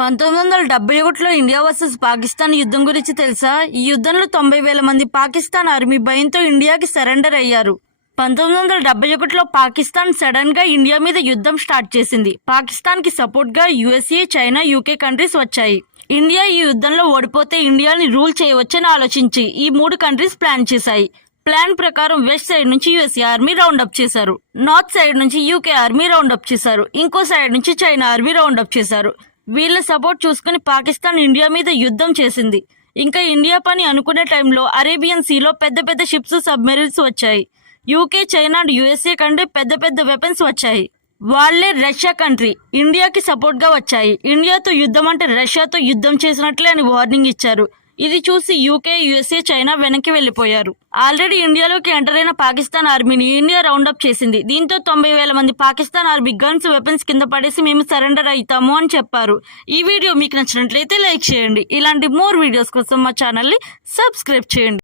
1971లో India versus Pakistan యుద్ధం గురించి తెలుసా? ఈ యుద్ధంలో 90,000 మంది పాకిస్తాన్ ఆర్మీ భయంతో ఇండియాకి సరెండర్ అయ్యారు. 1971లో పాకిస్తాన్ సడన్ గా ఇండియా మీద యుద్ధం స్టార్ట్ చేసింది. పాకిస్తాన్ కి సపోర్ట్ గా యుఎస్ఏ, చైనా, యూకే కంట్రీస్ వచ్చాయి. ఇండియా ఈ యుద్ధంలో ఓడిపోతే ఇండియాని రూల్ చేయవచ్చని ఆలోచించి ఈ 3 కంట్రీస్ ప్లాన్ చేశాయి. ప్లాన్ ప్రకారం వెస్ట్ సైడ్ నుంచి యుఎస్ఏ ఆర్మీ రౌండప్ చేశారు, నార్త్ సైడ్ నుంచి యూకే ఆర్మీ రౌండప్ చేశారు, ఇంకో సైడ్ నుంచి చైనా ఆర్మీ రౌండప్ చేశారు. వీళ్ళ సపోర్ట్ చూసుకుని పాకిస్తాన్ ఇండియా మీద యుద్ధం చేసింది. ఇంకా ఇండియా పని అనుకునే టైంలో అరేబియన్ సీలో పెద్ద పెద్ద షిప్స్, సబ్మెరీన్స్ వచ్చాయి. యూకే, చైనా అండ్ యుఎస్ఏ కంటే పెద్ద పెద్ద వెపన్స్ వచ్చాయి. వాళ్లే రష్యా కంట్రీ ఇండియాకి సపోర్ట్ గా వచ్చాయి. ఇండియాతో యుద్ధం అంటే రష్యాతో యుద్ధం చేసినట్లే అని వార్నింగ్ ఇచ్చారు. ఇది చూసి యూకే, యుఎస్ఏ, చైనా వెనక్కి వెళ్లిపోయారు. ఆల్రెడీ ఇండియాలోకి ఎంటర్ అయిన పాకిస్తాన్ ఆర్మీని ఇండియా రౌండప్ చేసింది. దీంతో 90,000 మంది పాకిస్తాన్ ఆర్మీ గన్స్, వెపన్స్ కింద పడేసి మేము సరెండర్ అవుతాము అని చెప్పారు. ఈ వీడియో మీకు నచ్చినట్లయితే లైక్ చేయండి. ఇలాంటి మోర్ వీడియోస్ కోసం మా ఛానల్ ని సబ్స్క్రైబ్ చేయండి.